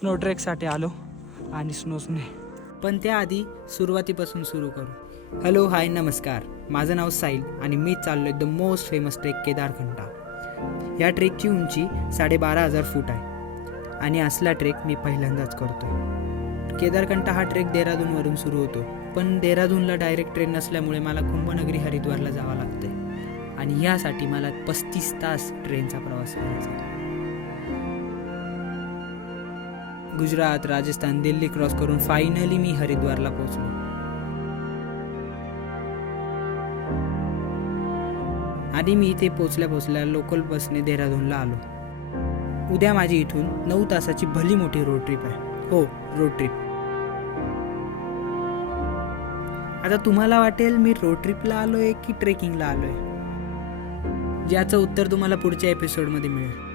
Snow ट्रेकसाठी आलो आणि स्नोजने. पण त्याआधी सुरुवातीपासून सुरू करू. हॅलो, हाय, नमस्कार. माझं नाव साहिल आणि मी चाललोय the most famous trek Kedarkantha. या ट्रेकची उंची 12,500 फूट आहे आणि असला ट्रेक मी पहिल्यांदाच करतोय. केदारकंठा हा ट्रेक देहरादूनवरून सुरू होतो, पण देहरादूनला डायरेक्ट ट्रेन नसल्यामुळे मला कुंभनगरी हरिद्वारला जावं लागतंय आणि यासाठी मला 35 तास ट्रेनचा प्रवास करायचा. गुजरात, राजस्थान, दिल्ली क्रॉस करून फायनली मी हरिद्वारला पोहोचलो. आणि मी इथे पोचल्या लोकल बसने देहरादूनला आलो. उद्या माझी इथून 9 तासाची भली मोठी रोड ट्रिप आहे. हो, रोड ट्रिप. आता तुम्हाला वाटेल मी रोड ट्रिपला आलोय की ट्रेकिंगला आलोय, ज्याचं उत्तर तुम्हाला पुढच्या एपिसोडमध्ये मिळेल.